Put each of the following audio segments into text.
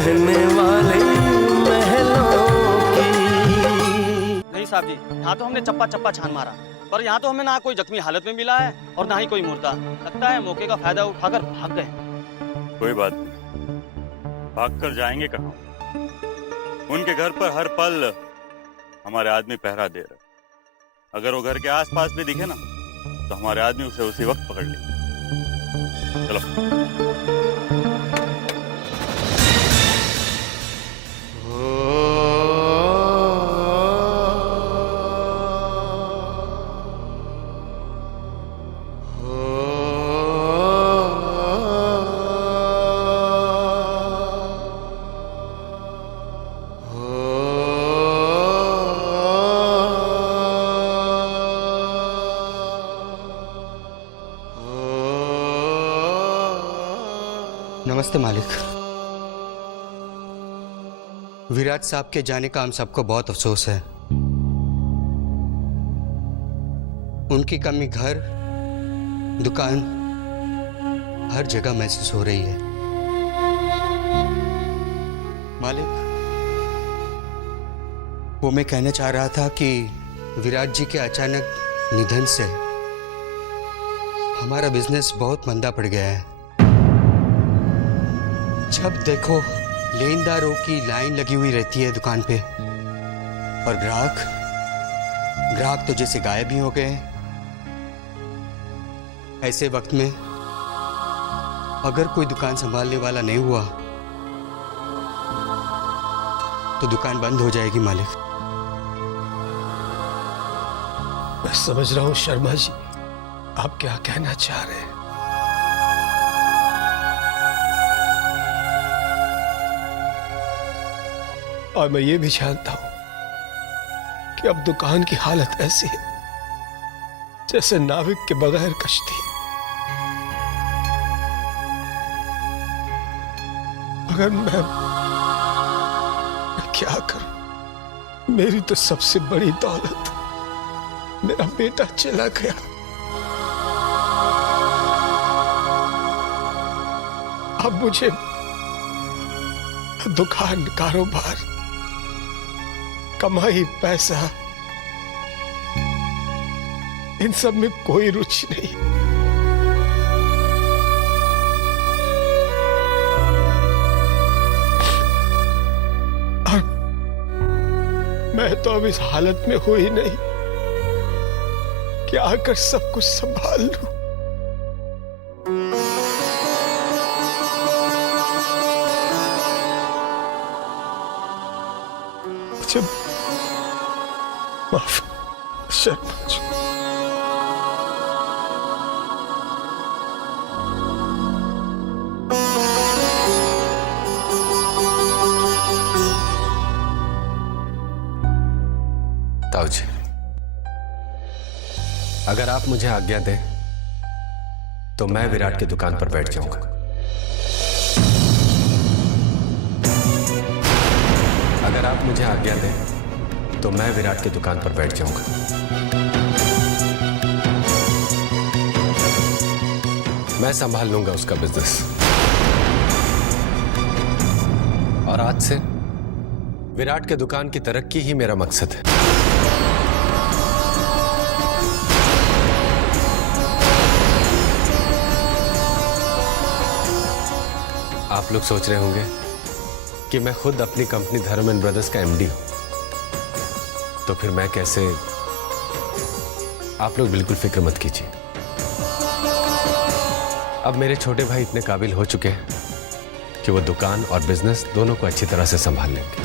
रहने वाले महलों की। नहीं साहब जी, यहाँ तो हमने चप्पा चप्पा छान मारा, पर यहाँ तो हमें ना कोई जख्मी हालत में मिला है और ना ही कोई मुर्दा। लगता है मौके का फायदा उठाकर भाग गए। कोई बात नहीं, भाग कर जाएंगे कहाँ? उनके घर पर हर पल हमारे आदमी पहरा दे रहे। अगर वो घर के आसपास भी दिखे ना, तो हमारे आदमी उसे उसी वक्त पकड़ लेंगे। चलो। नमस्ते मालिक। विराट साहब के जाने का हम सबको बहुत अफसोस है। उनकी कमी घर, दुकान, हर जगह महसूस हो रही है। मालिक, वो मैं कहना चाह रहा था कि विराट जी के अचानक निधन से हमारा बिजनेस बहुत मंदा पड़ गया है। जब देखो लेनदारों की लाइन लगी हुई रहती है दुकान पे, और ग्राहक तो जैसे गायब ही हो गए। ऐसे वक्त में अगर कोई दुकान संभालने वाला नहीं हुआ तो दुकान बंद हो जाएगी मालिक। मैं समझ रहा हूं शर्मा जी, आप क्या कहना चाह रहे हैं। और मैं ये भी जानता हूं कि अब दुकान की हालत ऐसी है जैसे नाविक के बगैर कश्ती। अगर मैं क्या करूं? मेरी तो सबसे बड़ी दौलत, मेरा बेटा चला गया। अब मुझे दुकान, कारोबार, कमाई, पैसा, इन सब में कोई रुचि नहीं। और मैं तो अब इस हालत में हो ही नहीं कि आकर सब कुछ संभाल लूं। मुझे माफ शर्मा जी। ताऊ जी, अगर आप मुझे आज्ञा दें तो मैं विराट की दुकान पर बैठ जाऊंगा। अगर आप मुझे आज्ञा दें तो मैं विराट की दुकान पर बैठ जाऊंगा। मैं संभाल लूंगा उसका बिजनेस। और आज से विराट के दुकान की तरक्की ही मेरा मकसद है। आप लोग सोच रहे होंगे कि मैं खुद अपनी कंपनी धर्म एंड ब्रदर्स का एमडी हूं, तो फिर मैं कैसे? आप लोग बिल्कुल फिक्र मत कीजिए। अब मेरे छोटे भाई इतने काबिल हो चुके हैं कि वो दुकान और बिजनेस दोनों को अच्छी तरह से संभाल लेंगे।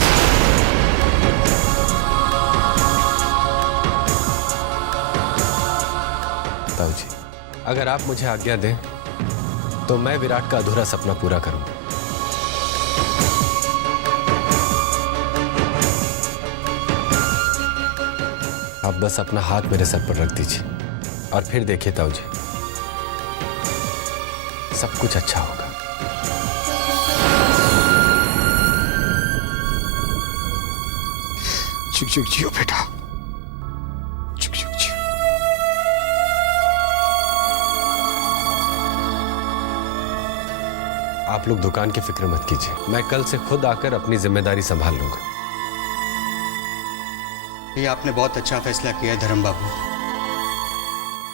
ताऊ जी, अगर आप मुझे आज्ञा दें तो मैं विराट का अधूरा सपना पूरा करूंगा। आप बस अपना हाथ मेरे सर पर रख दीजिए और फिर देखिए ताऊ जी, सब कुछ अच्छा होगा। चुक चुक जियो बेटा, चुक चुक जियो। आप आप लोग दुकान की फिक्र मत कीजिए, मैं कल से खुद आकर अपनी जिम्मेदारी संभाल लूंगा। ये आपने बहुत अच्छा फैसला किया है धर्म बाबू।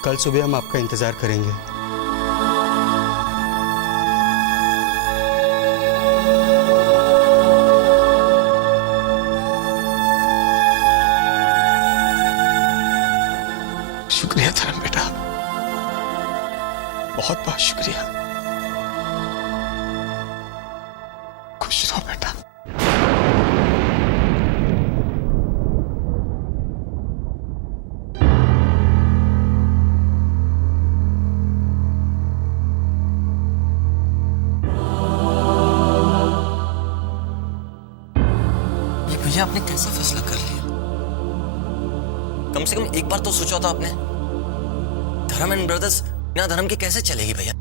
कल सुबह हम आपका इंतजार करेंगे। शुक्रिया धर्म बेटा, बहुत बहुत शुक्रिया। खुश रहो बेटा। ये भैया आपने कैसा फैसला कर लिया? कम से कम एक बार तो सोचा था आपने। धर्म एंड ब्रदर्स बिना धर्म के कैसे चलेगी भैया?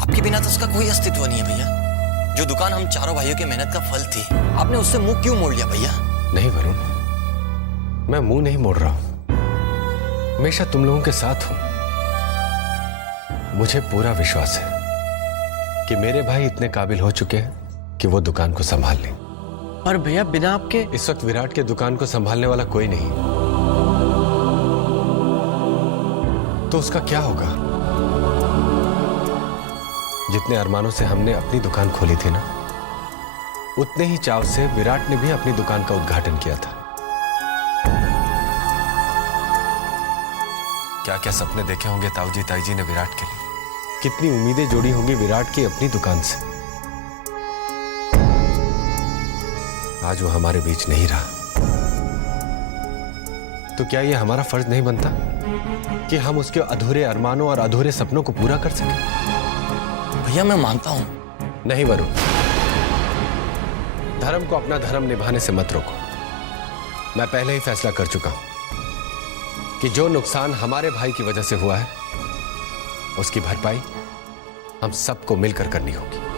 आपके बिना तो उसका कोई अस्तित्व नहीं है भैया। जो दुकान हम चारों भाइयों की मेहनत का फल थी, आपने उससे मुंह क्यों मोड़ लिया भैया? नहीं वरुण, मैं मुंह नहीं मोड़ रहा हूं, हमेशा तुम लोगों के साथ हूं। मुझे पूरा विश्वास है कि मेरे भाई इतने काबिल हो चुके हैं कि वो दुकान को संभाल लें। पर भैया बिना आपके इस वक्त विराट के दुकान को संभालने वाला कोई नहीं, तो उसका क्या होगा? जितने अरमानों से हमने अपनी दुकान खोली थी ना, उतने ही चाव से विराट ने भी अपनी दुकान का उद्घाटन किया था। क्या क्या सपने देखे होंगे ताऊजी ताईजी ने विराट के लिए, कितनी उम्मीदें जोड़ी होंगी विराट की अपनी दुकान से। आज वो हमारे बीच नहीं रहा, तो क्या ये हमारा फर्ज नहीं बनता कि हम उसके अधूरे अरमानों और अधूरे सपनों को पूरा कर सकें? भैया मैं मानता हूं। नहीं वरुण, धर्म को अपना धर्म निभाने से मत रोको। मैं पहले ही फैसला कर चुका हूं कि जो नुकसान हमारे भाई की वजह से हुआ है, उसकी भरपाई हम सबको मिलकर करनी होगी।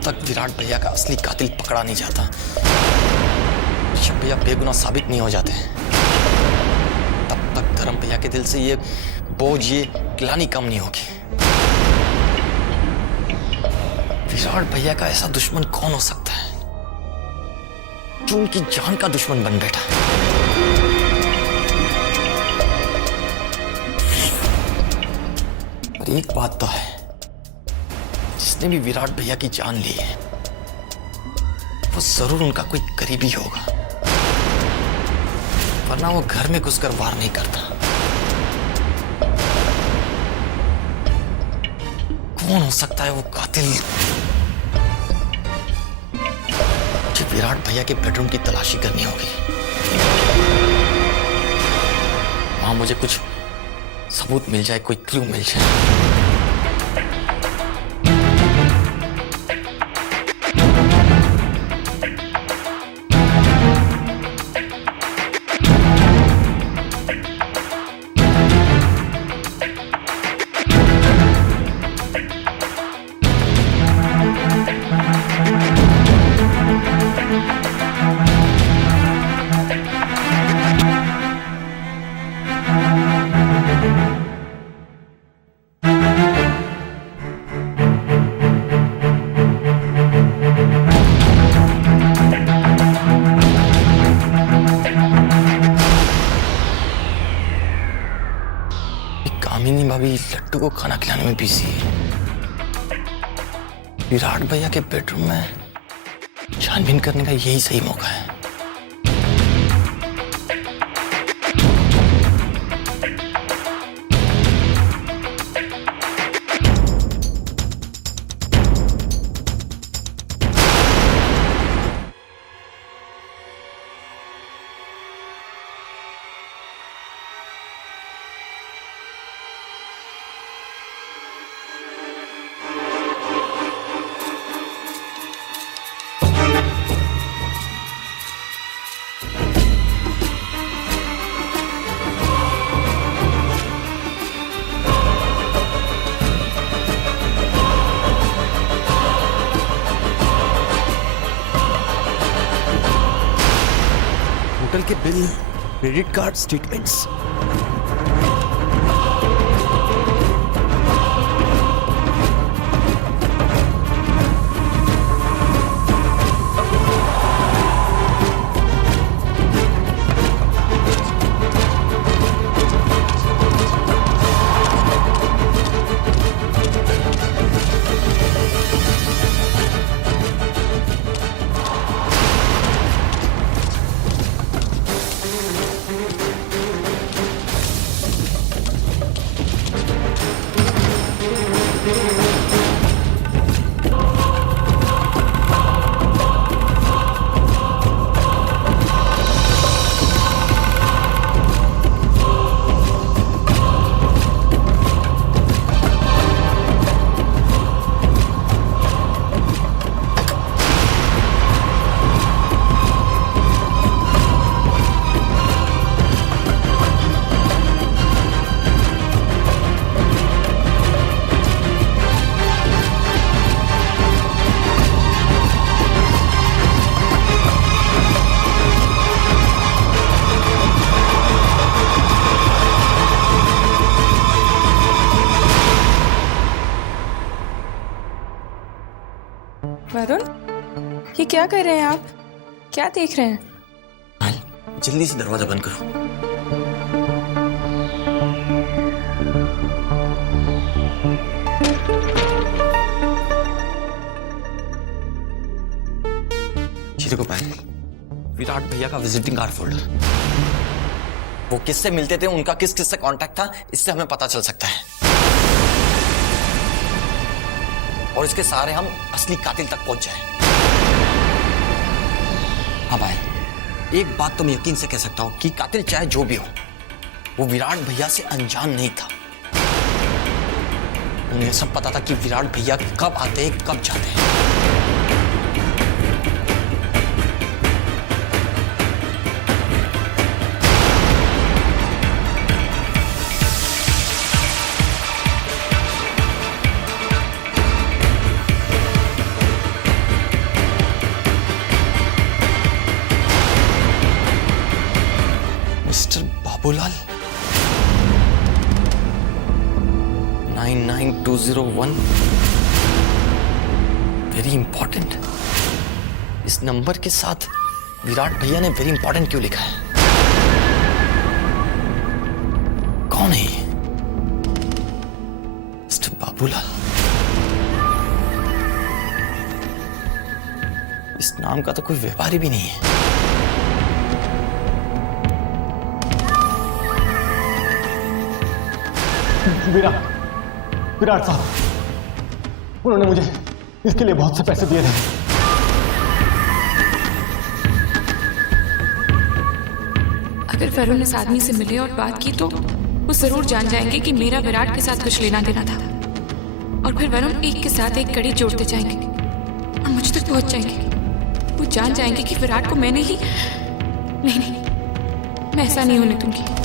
तक विराट भैया का असली कातिल पकड़ा नहीं जाता, ऋषभ भैया बेगुनाह साबित नहीं हो जाते, तब तक धर्म भैया के दिल से ये बोझ, ये ग्लानि कम नहीं होगी। विराट भैया का ऐसा दुश्मन कौन हो सकता है जो उनकी जान का दुश्मन बन बैठा? पर एक बात तो है, जिसने भी विराट भैया की जान ली है वो जरूर उनका कोई करीबी होगा, वरना वो घर में घुसकर वार नहीं करता। कौन हो सकता है वो कातिल? मुझे विराट भैया के बेडरूम की तलाशी करनी होगी। वहां मुझे कुछ सबूत मिल जाए, कोई क्लू मिल जाए। कामिनी भाभी लट्टू को खाना खिलाने में बिजी है। विराट भैया के बेडरूम में छानबीन करने का यही सही मौका है। होटल के bill, credit card statements. Varun, ये क्या कर रहे हैं आप? क्या देख रहे हैं? जल्दी से दरवाजा बंद करो। ये देखो पायल, विराट भैया का विजिटिंग कार्ड फोल्डर। वो किससे मिलते थे, उनका किस किस से कांटेक्ट था, इससे हमें पता चल सकता है। और इसके सहारे हम असली कातिल तक पहुंच जाए। हाँ भाई, एक बात तो मैं यकीन से कह सकता हूं कि कातिल चाहे जो भी हो, वो विराट भैया से अनजान नहीं था। उन्हें सब पता था कि विराट भैया कब आते हैं, कब जाते हैं। Mister Babulal, 99201, very important. इस नंबर के साथ विराट भैया ने वेरी इंपॉर्टेंट क्यों लिखा है? कौन है ये? मिस्टर बाबूलाल, इस नाम का तो कोई व्यापारी भी नहीं है। विराट साहब, उन्होंने मुझे इसके लिए बहुत से पैसे दिए थे। अगर वरुण इस आदमी से मिले और बात की तो वो जरूर जान जाएंगे कि मेरा विराट के साथ कुछ लेना देना था। और फिर वरुण एक के साथ एक कड़ी जोड़ते जाएंगे और मुझ तक पहुंच जाएंगे। वो जान जाएंगे कि विराट को मैंने ही नहीं, मैं ऐसा नहीं होने दूंगी।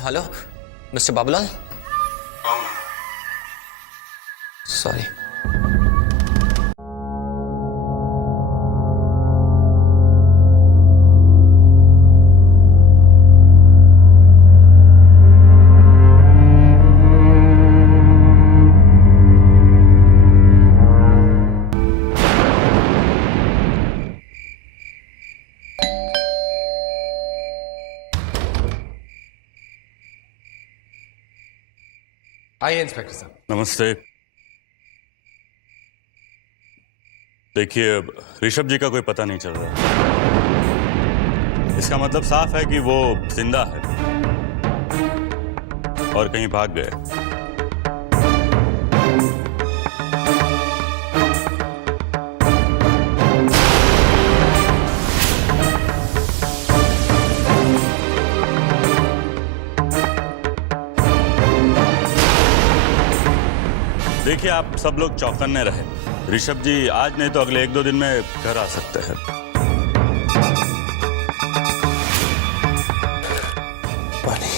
Hello mister Babulal, sorry. आइए इंस्पेक्टर साहब। नमस्ते। देखिए, ऋषभ जी का कोई पता नहीं चल रहा। इसका मतलब साफ है कि वो जिंदा है और कहीं भाग गए। देखिए, आप सब लोग चौकन्ने रहे। ऋषभ जी आज नहीं तो अगले 1-2 दिन में घर आ सकते हैं। पानी।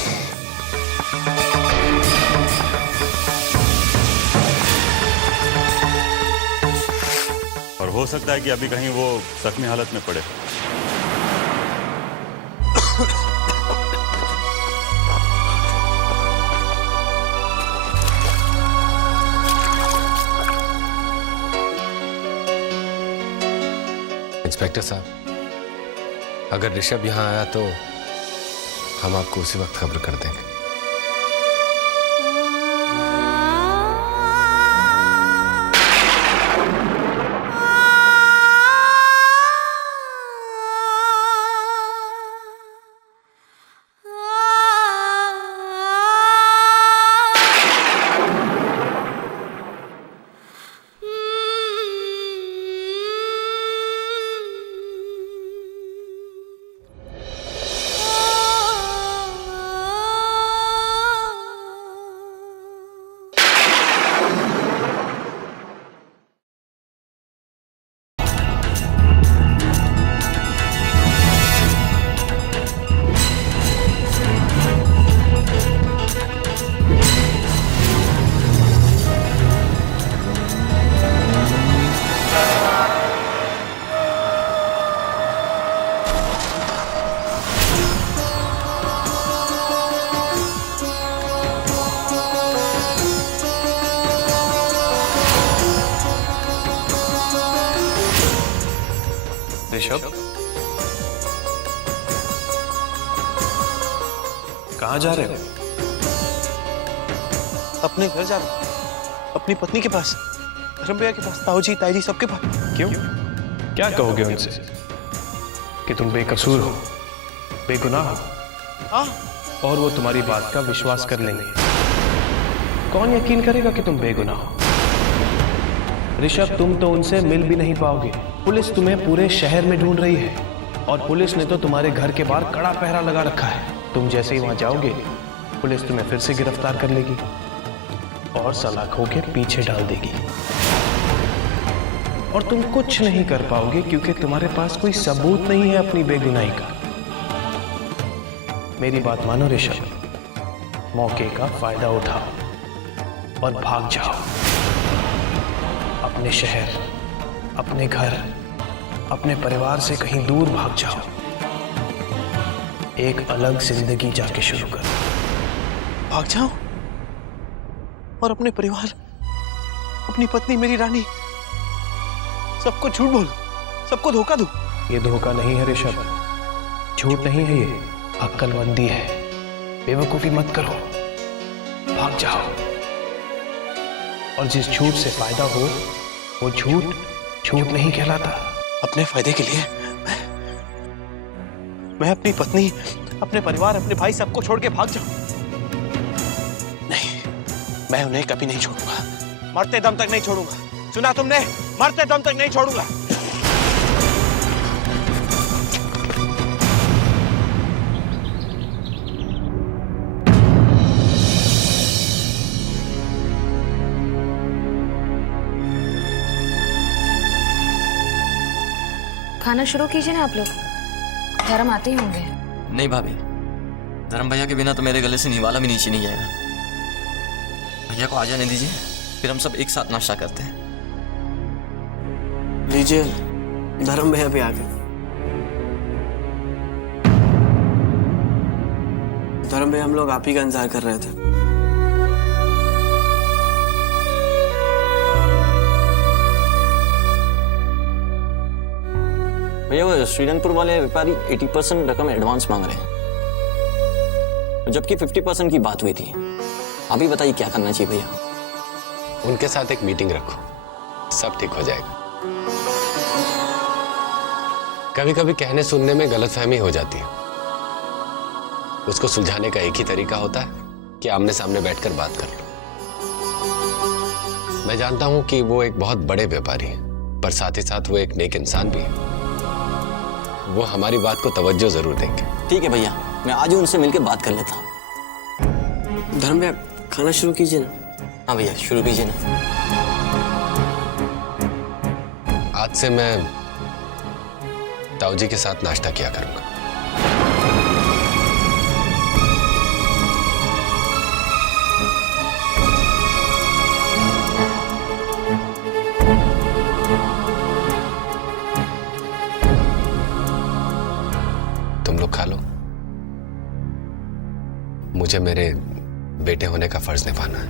और हो सकता है कि अभी कहीं वो जख्मी हालत में पड़े। इंस्पेक्टर साहब, अगर ऋषभ यहाँ आया तो हम आपको उसी वक्त खबर कर देंगे। ऋषभ, कहाँ जा रहे हो? अपने घर जा रहा हूं, अपनी पत्नी के पास, धर्म भैया के पास, ताऊ जी, ताई जी, सबके पास। क्यों? क्या कहोगे उनसे? कि तुम बेकसूर हो, बेगुनाह हो? हाँ। और वो तुम्हारी बात का विश्वास कर लेंगे। कौन यकीन करेगा कि तुम बेगुनाह हो? ऋषभ, तुम तो उनसे मिल भी नहीं पाओगे। पुलिस तुम्हें पूरे शहर में ढूंढ रही है और पुलिस ने तो तुम्हारे घर के बाहर कड़ा पहरा लगा रखा है। तुम जैसे ही वहां जाओगे, पुलिस तुम्हें फिर से गिरफ्तार कर लेगी और सलाखों के पीछे डाल देगी। और तुम कुछ नहीं कर पाओगे क्योंकि तुम्हारे पास कोई सबूत नहीं है अपनी बेगुनाही का। मेरी बात मानो ऋषभ, मौके का फायदा उठाओ और भाग जाओ। अपने शहर, अपने घर, अपने परिवार से कहीं दूर भाग जाओ। एक अलग जिंदगी जाके शुरू करो। भाग जाऊं और अपने परिवार, अपनी पत्नी, मेरी रानी, सबको झूठ बोलूं, सबको धोखा दूं? ये धोखा नहीं है ऋषभ, झूठ नहीं है, ये अक्लमंदी है। बेवकूफी मत करो, भाग जाओ। और जिस झूठ से फायदा हो वो झूठ झूठ नहीं कहलाता। अपने फायदे के लिए मैं अपनी पत्नी, अपने परिवार, अपने भाई, सबको छोड़ के भाग जाऊं? नहीं, मैं उन्हें कभी नहीं छोड़ूंगा, मरते दम तक नहीं छोड़ूंगा। सुना तुमने? मरते दम तक नहीं छोड़ूंगा। खाना शुरू कीजिए ना आप लोग, धर्म आते ही होंगे। नहीं भाभी, धर्म भैया के बिना तो मेरे गले से निवाला भी नीचे नहीं जाएगा। भैया को आ जाने दीजिए, फिर हम सब एक साथ नाश्ता करते हैं। लीजिए, धर्म भैया भी आ गए। धर्म भैया, हम लोग आप ही का इंतजार कर रहे थे। भैया, वो श्रीरंगपुर वाले व्यापारी 80% रकम एडवांस मांग रहे हैं, जबकि 50% की बात हुई थी। आप ही बताइए क्या करना चाहिए भैया। उनके साथ एक मीटिंग रखो, सब ठीक हो जाएगा। कभी कभी कहने सुनने में गलतफहमी हो जाती है, उसको सुलझाने का एक ही तरीका होता है कि आमने सामने बैठकर बात कर लो। मैं जानता हूं कि वो एक बहुत बड़े व्यापारी हैं, पर साथ ही साथ वो एक नेक इंसान भी है। वो हमारी बात को तवज्जो जरूर देंगे। ठीक है भैया, मैं आज ही उनसे मिलकर बात कर लेता हूँ। धर्म भैया खाना शुरू कीजिए ना। हाँ भैया शुरू कीजिए ना। आज से मैं ताऊजी के साथ नाश्ता किया करूंगा। तुम लोग खा लो, मुझे मेरे बेटे होने का फर्ज निभाना है।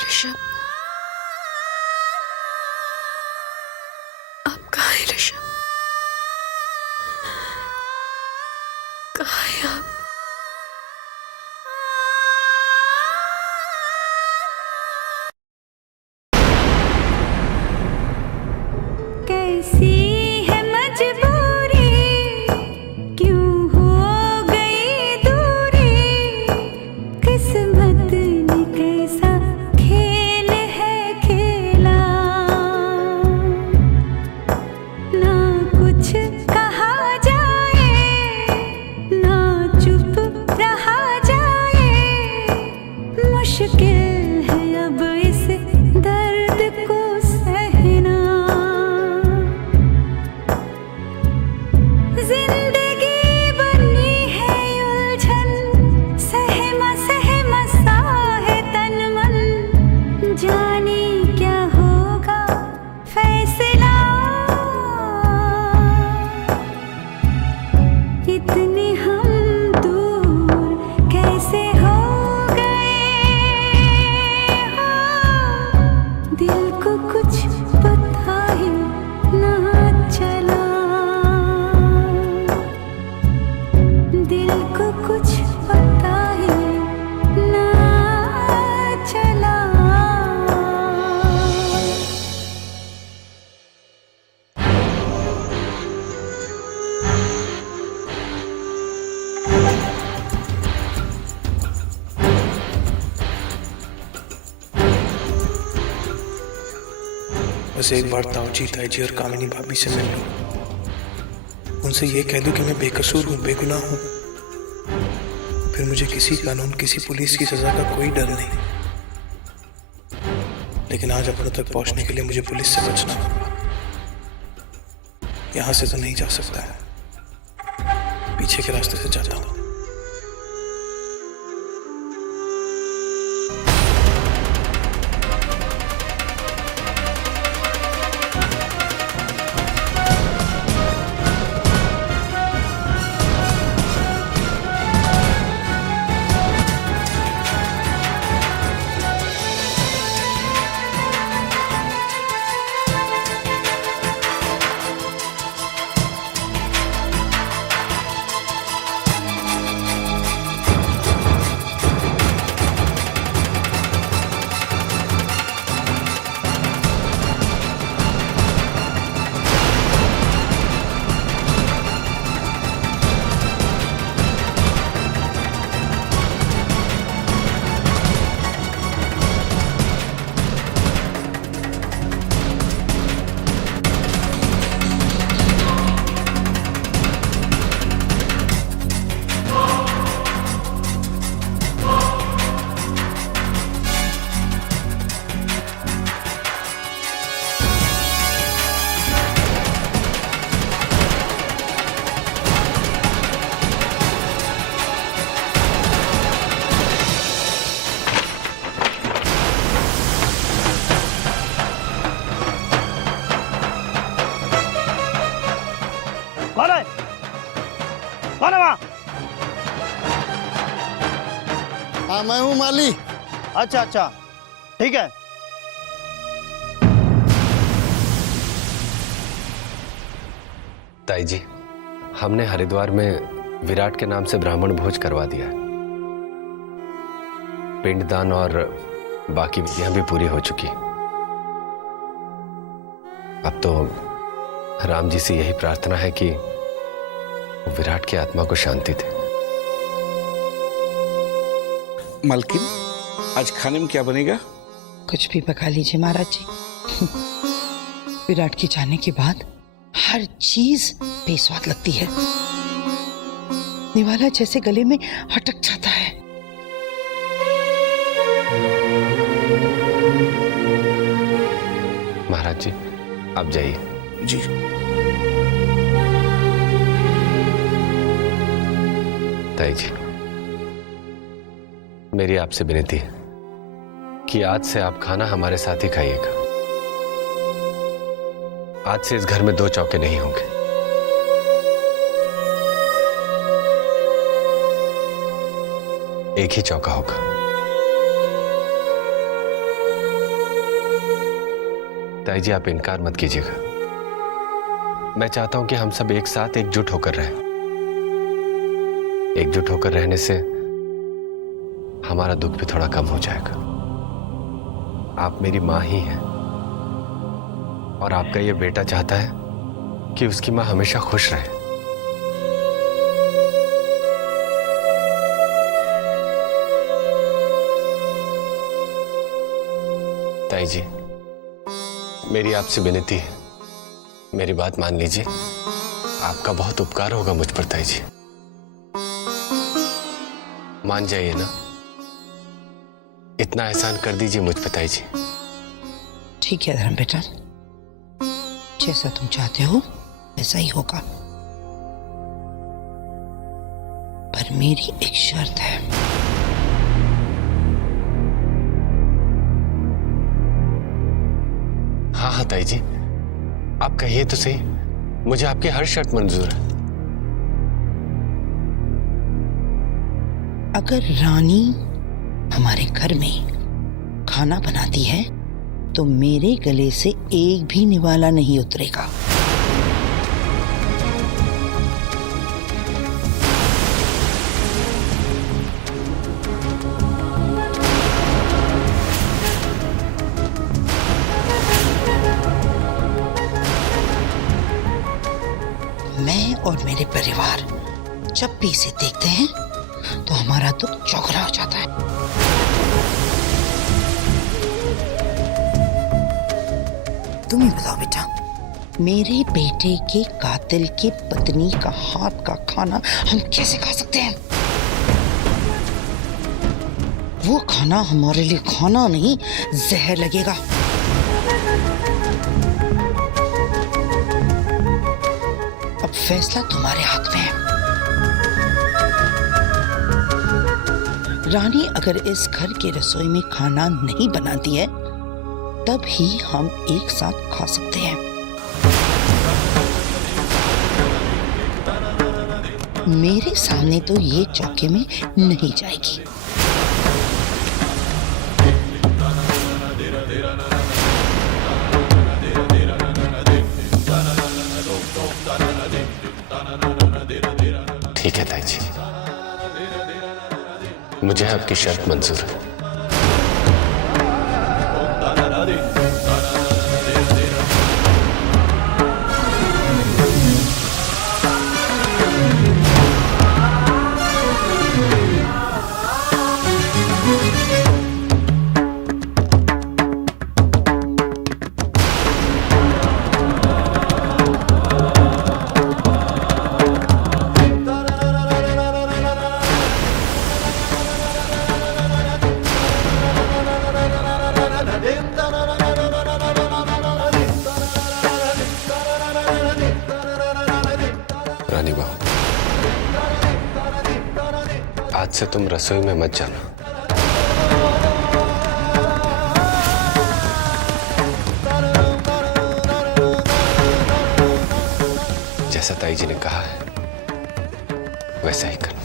ऋषभ, आप कहाँ हैं ऋषभ? कहाँ हैं आप? कैसी है मजबूरी, क्यों हो गई दूरी, किस्मत ने कैसा खेल है खेला। ना कुछ कहा जाए, ना चुप रहा जाए, मुश्किल है अब इस दर्द को सहना। जिंदगी बनी है उलझन, सहमा सहमा सा है तन मन, जाने क्या होगा फैसला। इतने हम दूर कैसे हो गए, दिल को कुछ पता ही ना चला, दिल को कुछ पता ही ना चला। बस एक बार ताऊजी, ताईजी और कामिनी भाभी से मिल लूं, उनसे ये कह दूं कि मैं बेकसूर हूँ, बेगुनाह हूँ, फिर मुझे किसी कानून, किसी पुलिस की सजा का कोई डर नहीं। लेकिन आज अपनों तक पहुंचने के लिए मुझे पुलिस से बचना होगा। यहां से तो नहीं जा सकता है, पीछे के रास्ते से जाता हूँ। मैं हूँ माली। अच्छा अच्छा ठीक है। ताई जी, हमने हरिद्वार में विराट के नाम से ब्राह्मण भोज करवा दिया है। पिंडदान और बाकी विधियां भी पूरी हो चुकी। अब तो राम जी से यही प्रार्थना है कि विराट की आत्मा को शांति दे। मालकिन, आज खाने में क्या बनेगा? कुछ भी पका लीजिए महाराज जी। विराट के जाने के बाद हर चीज बेस्वाद लगती है। निवाला जैसे गले में अटक जाता है। महाराज जी, आप जाइए। जी। ताई जी, मेरी आपसे विनती है कि आज से आप खाना हमारे साथ ही खाइएगा। आज से इस घर में 2 चौके नहीं होंगे। एक ही चौका होगा। ताई जी, आप इनकार मत कीजिएगा। मैं चाहता हूं कि हम सब एक साथ एकजुट होकर रहें। एकजुट होकर रहने से हमारा दुख भी थोड़ा कम हो जाएगा। आप मेरी मां ही हैं और आपका ये बेटा चाहता है कि उसकी मां हमेशा खुश रहे। ताई जी, मेरी आपसे विनती है, मेरी बात मान लीजिए। आपका बहुत उपकार होगा मुझ पर ताई जी। मान जाइए ना, इतना एहसान कर दीजिए मुझ पे ताई जी। ठीक है धर्म बेटा, जैसा तुम चाहते हो वैसा ही होगा, पर मेरी एक शर्त है। हाँ हाँ ताई जी, आप कहिए तो सही, मुझे आपकी हर शर्त मंजूर है। अगर रानी हमारे घर में खाना बनाती है तो मेरे गले से एक भी निवाला नहीं उतरेगा। मैं और मेरे परिवार जब भी इसे देखते हैं तो हमारा दुख चौगुना हो जाता है। तुम ही बताओ बेटा, मेरे बेटे के कातिल की पत्नी का हाथ का खाना हम कैसे खा सकते हैं? वो खाना हमारे लिए खाना नहीं, जहर लगेगा। अब फैसला तुम्हारे हाथ में है। रानी अगर इस घर की रसोई में खाना नहीं बनाती है तब ही हम एक साथ खा सकते हैं। मेरे सामने तो ये चौके में नहीं जाएगी। ठीक है ताई जी, मुझे आपकी शर्त मंजूर है। रानी बहू, आज से तुम रसोई में मत जाना। जैसा ताई जी ने कहा है वैसा ही करना।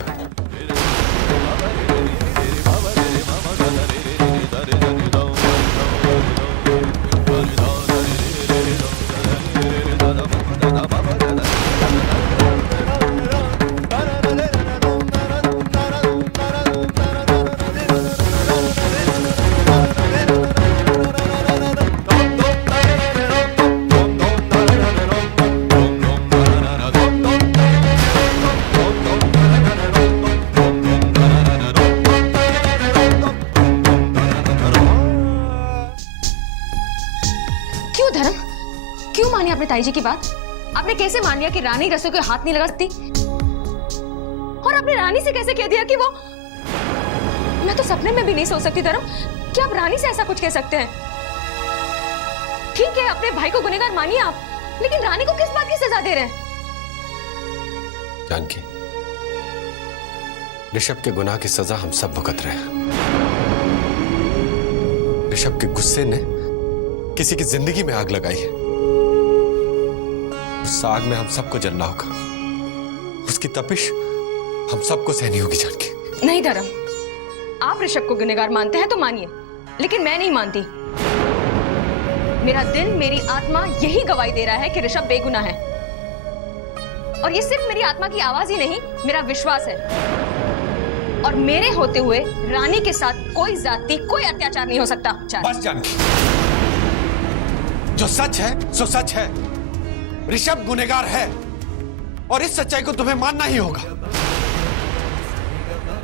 क्यों धर्म, क्यों मानी आपने ताई जी की बात? आपने कैसे मान लिया कि रानी रसोई को हाथ नहीं लगा सकती? और आपने रानी से कैसे कह दिया कि वो... मैं तो सपने में भी नहीं सोच सकती धर्म कि आप रानी से ऐसा कुछ कह सकते हैं। ठीक है, अपने भाई को गुनहगार मानिए आप, लेकिन रानी को किस बात की सजा दे रहे हैं? जानकी, ऋषभ के गुनाह की सजा हम सब भुगत रहे हैं। ऋषभ के गुस्से ने किसी की जिंदगी में आग लगाई है। उस आग में हम सबको जलना होगा। उसकी तपिश हम सबको सहनी होगी जानकी। नहीं धर्म, आप ऋषभ को गुनहगार मानते हैं तो मानिए, लेकिन मैं नहीं मानती। मेरा दिल, मेरी आत्मा यही गवाही दे रहा है कि ऋषभ बेगुनाह है। और ये सिर्फ मेरी आत्मा की आवाज ही नहीं, मेरा विश्वास है। और मेरे होते हुए रानी के साथ कोई जाति, कोई अत्याचार नहीं हो सकता। बस जानकी, जो सच है सो सच है। ऋषभ गुनहगार है और इस सच्चाई को तुम्हें मानना ही होगा।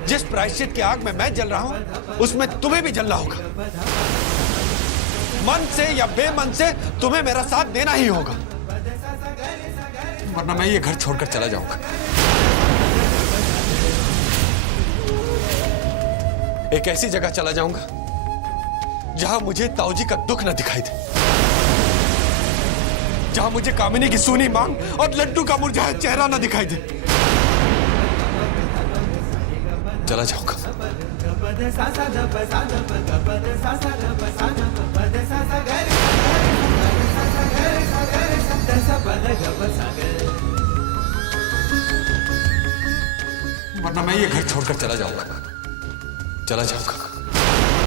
जिस प्रायश्चित की आग में मैं जल रहा हूं, उसमें तुम्हें भी जलना होगा। मन से या बेमन से तुम्हें मेरा साथ देना ही होगा, वरना मैं ये घर छोड़कर चला जाऊंगा। एक ऐसी जगह चला जाऊंगा जहां मुझे ताऊजी का दुख न दिखाई दे, जहां मुझे कामिनी की सूनी मांग और लड्डू का मुरझाया चेहरा न दिखाई दे। चला जाऊंगा। वरना मैं ये घर छोड़कर चला जाऊंगा।